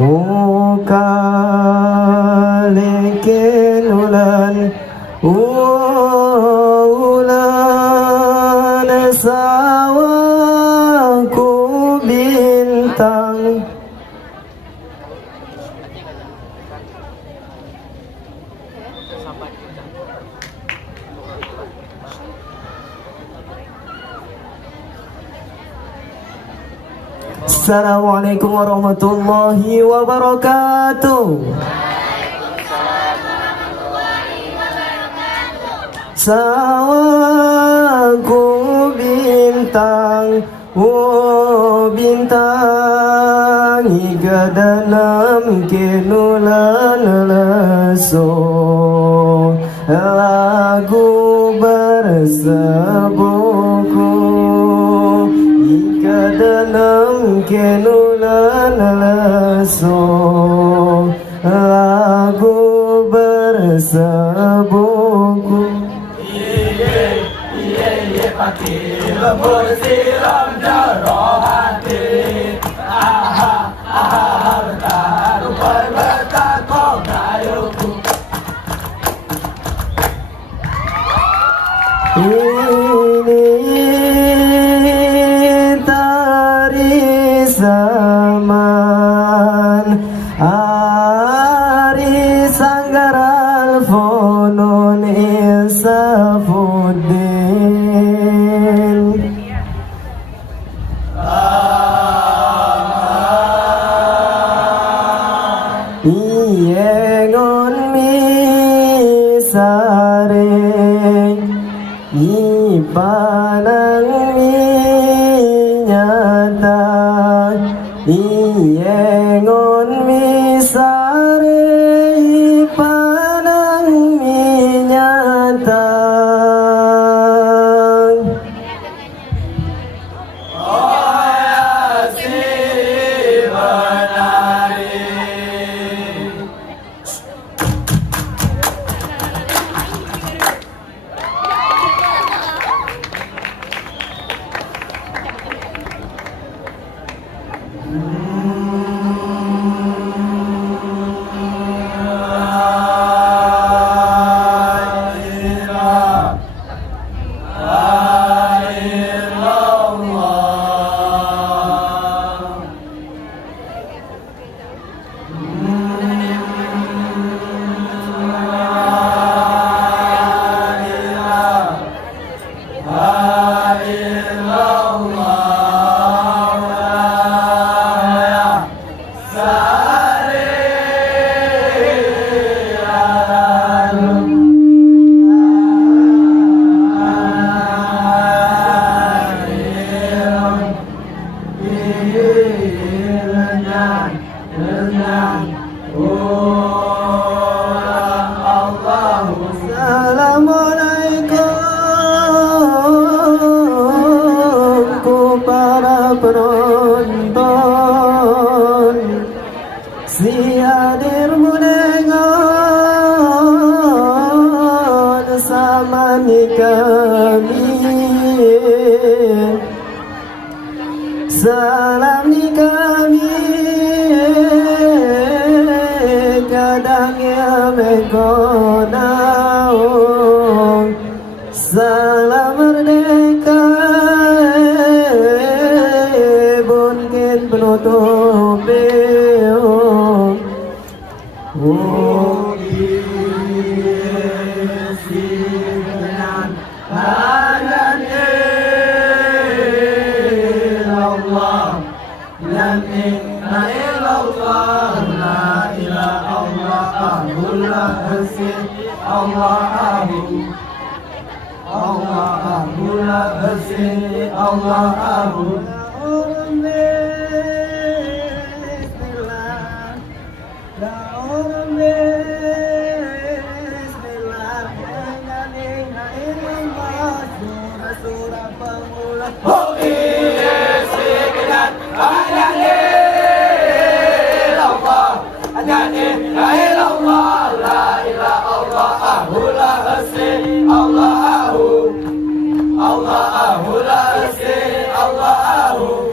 muka leken ulan ulan sawaku bintang. Assalamualaikum warahmatullahi wabarakatuh. Sawaku bintang, oh bintang, hingga dalam kenulan leso lagu bersebuku, hingga dalam kenulan leso lagu bersebuku. Fakir lembur siram jaro hati, aha aha bertaruh bertakok kayuku. Ini tari zaman Ari Sanggar Alfonun Isafuddin. Iyengon misare ipanang minyata, iyengon misare ipanang minyata. Assalamualaikum para penonton, si hadir mendengar sama kami. Salam ni kami kadangnya mekonaung. Salam merdeka mungkin penutup beong. Oh isi benan hadan ilallah, la ilaha illallah, la ilaha illallah, Allahu Allahu la hasi Allahu. Oh iya sekian Allah la ilaha illallah, la hasi Allahu Allahu la hasi Allahu.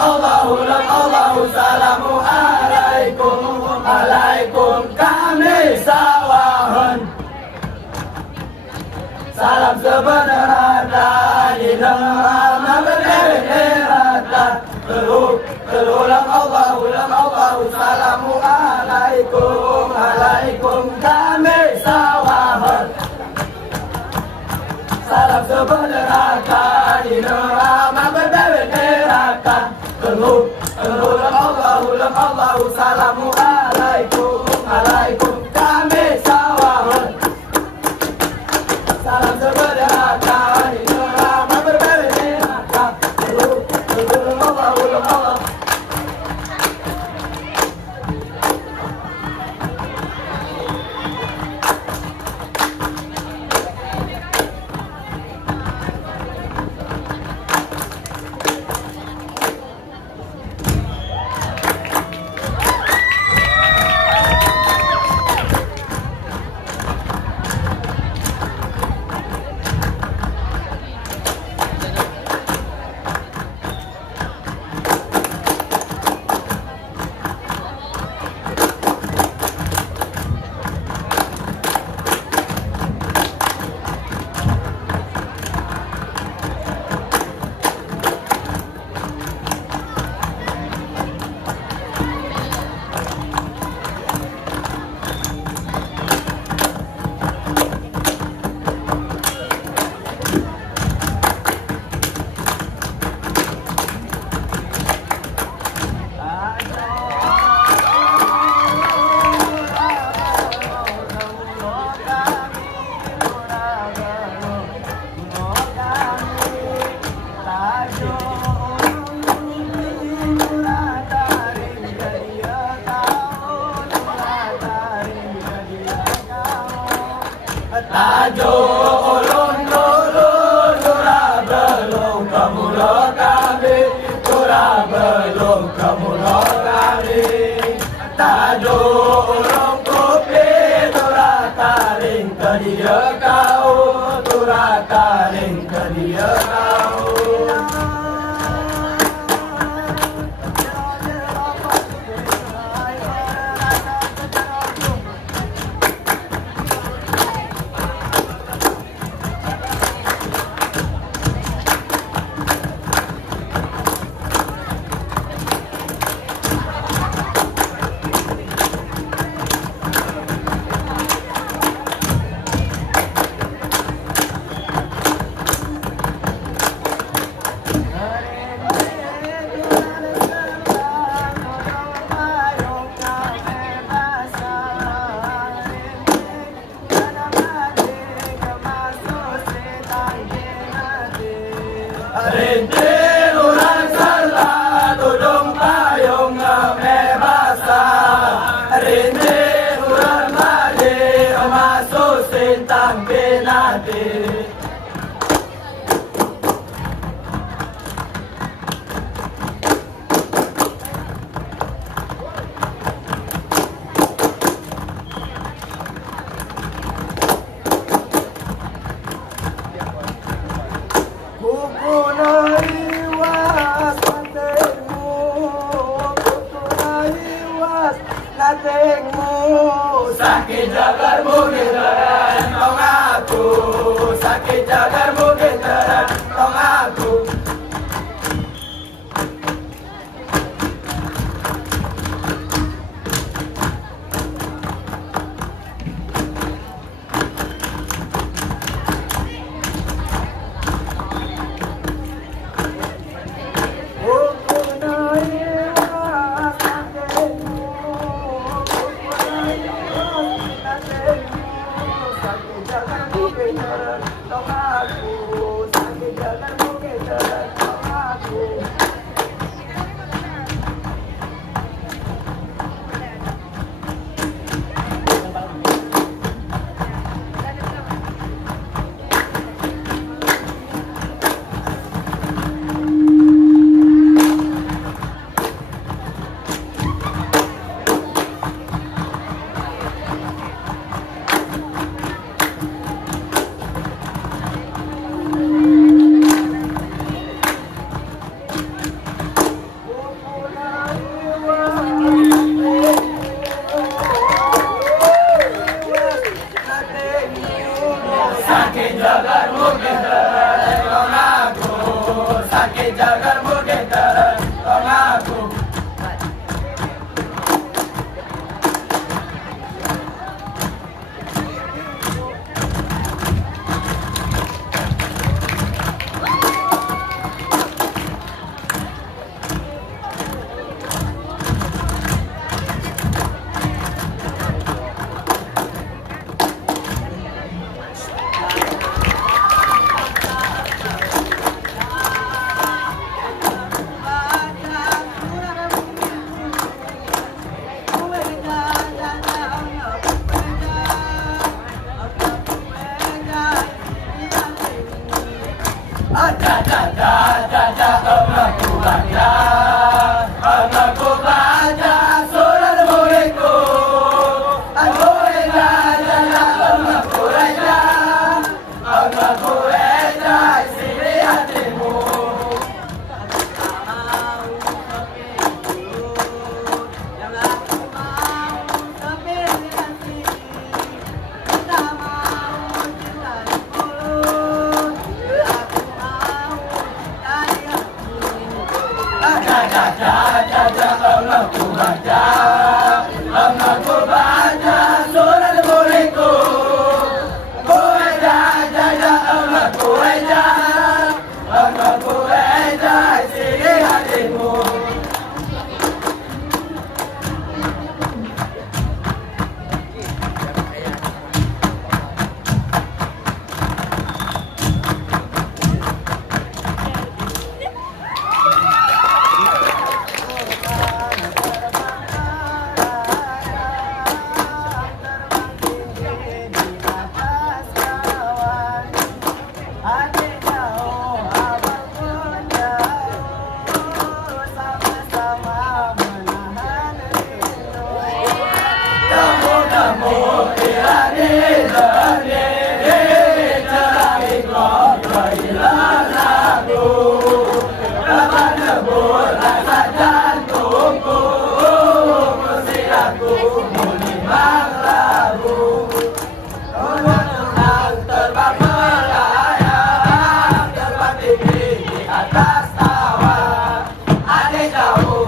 Allahu salamu alaikum, alaikum kami sawahan. Salam sebenarnya di nama berbeda. Terulang Allahu salamu alaikum, alaikum kami sawahan. Salam sebenarnya di nama berbeda. Terulang Allahu salamu alaikum, alaikum kami sawahan. Salam sebenarnya di nama berbeda. Terulang Allah. Tajo ulun ulun turah belum kamulo kami, turah belum kamulo kami. Tajo ulun kopi turah taring ke dia kau, turah taring ke dia kau. Rintik ulang salah tudung payung ngemebasa. Rintik ulang madi masuk sintang binati. Sakit jagarmu gitaran tong aku, sakit jagarmu gitaran tong aku. Sakit jagarmu gitaran tong aku, sakit jagarmu gitaran. Terbang melayang, terbang tinggi di atas awan. Adik tahu